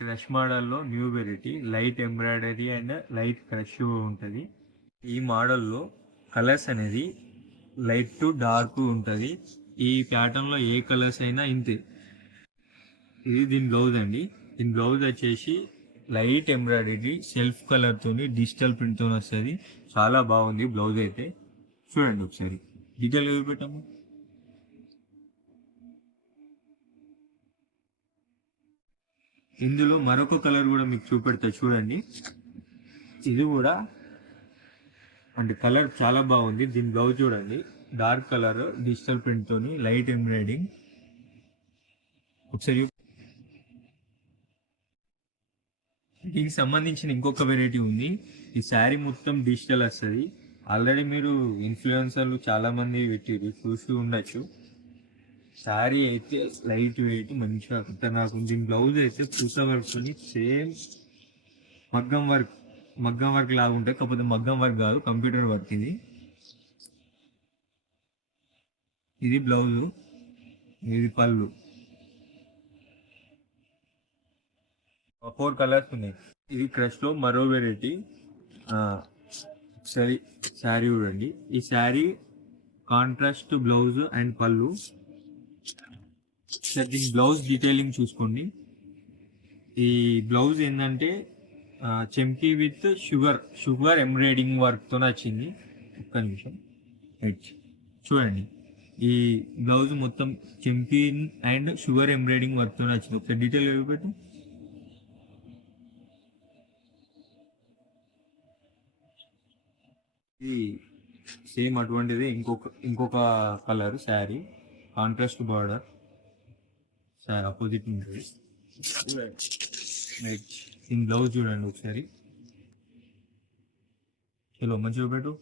Crush మోడల్లో new variety light embroidery and light crush ఉంటుంది. ఈ మోడల్లో కలర్స్ అనేది లైట్ టు డార్క్ ఉంటుంది. ఈ ప్యాటర్న్లో ఏ కలర్స్ అయినా ఇంతే. ఇది దీని బ్లౌజ్ అండి. దీని బ్లౌజ్ వచ్చేసి లైట్ ఎంబ్రాయిడరీ సెల్ఫ్ కలర్తోని డిజిటల్ ప్రింట్తో వస్తుంది. చాలా బాగుంది బ్లౌజ్ అయితే. చూడండి ఒకసారి డీటెయిల్గా చూపెట్టాము. ఇందులో మరొక కలర్ కూడా మీకు చూపెడతా చూడండి. ఇది కూడా అంటే కలర్ చాలా బాగుంది. దీని బ్లౌజ్ చూడండి, డార్క్ కలర్ డిజిటల్ ప్రింట్ తోని లైట్ ఎంబ్రాయిడింగ్. ఒకసారి దీనికి సంబంధించిన ఇంకొక వెరైటీ ఉంది. ఈ శారీ మొత్తం డిజిటల్ వస్తుంది. ఆల్రెడీ మీరు ఇన్ఫ్లుయెన్సర్లు చాలా మంది పెట్టిరు, చూసి ఉండొచ్చు. శారీ అయితే లైట్ వెయిట్ మంచిగా ఖతర్నాక్ ఉంది. దీని బ్లౌజ్ అయితే పూస వర్క్ సేమ్ మగ్గం వర్క్ లాగా ఉంటాయి, కాకపోతే మగ్గం వర్క్ కాదు, కంప్యూటర్ వర్క్ ఇది. ఇది బ్లౌజు, ఇది పళ్ళు. 4 కలర్స్ ఉన్నాయి. ఇది క్రష్లో మరో వెరైటీ. సరే శారీ చూడండి. ఈ శారీ కాంట్రాస్ట్ బ్లౌజ్ అండ్ పళ్ళు. సార్ దీని బ్లౌజ్ డీటెయిలింగ్ చూసుకోండి. ఈ బ్లౌజ్ ఏంటంటే చెంకీ విత్ షుగర్ ఎంబ్రాయిడింగ్ వర్క్తో వచ్చింది. ఒక్క నిమిషం రైట్ చూడండి. ఈ బ్లౌజ్ మొత్తం చెంకీ అండ్ షుగర్ ఎంబ్రాయిడింగ్ వర్క్తో వచ్చింది. ఒకసారి డీటెయిల్ పెట్టు. ఇది సేమ్ అటువంటిది ఇంకొక colour sari, contrast border, opposite ఉంటుంది. రైట్ దీని బ్లౌజ్ చూడండి ఒకసారి. చలో మంచిగా పెట్టు.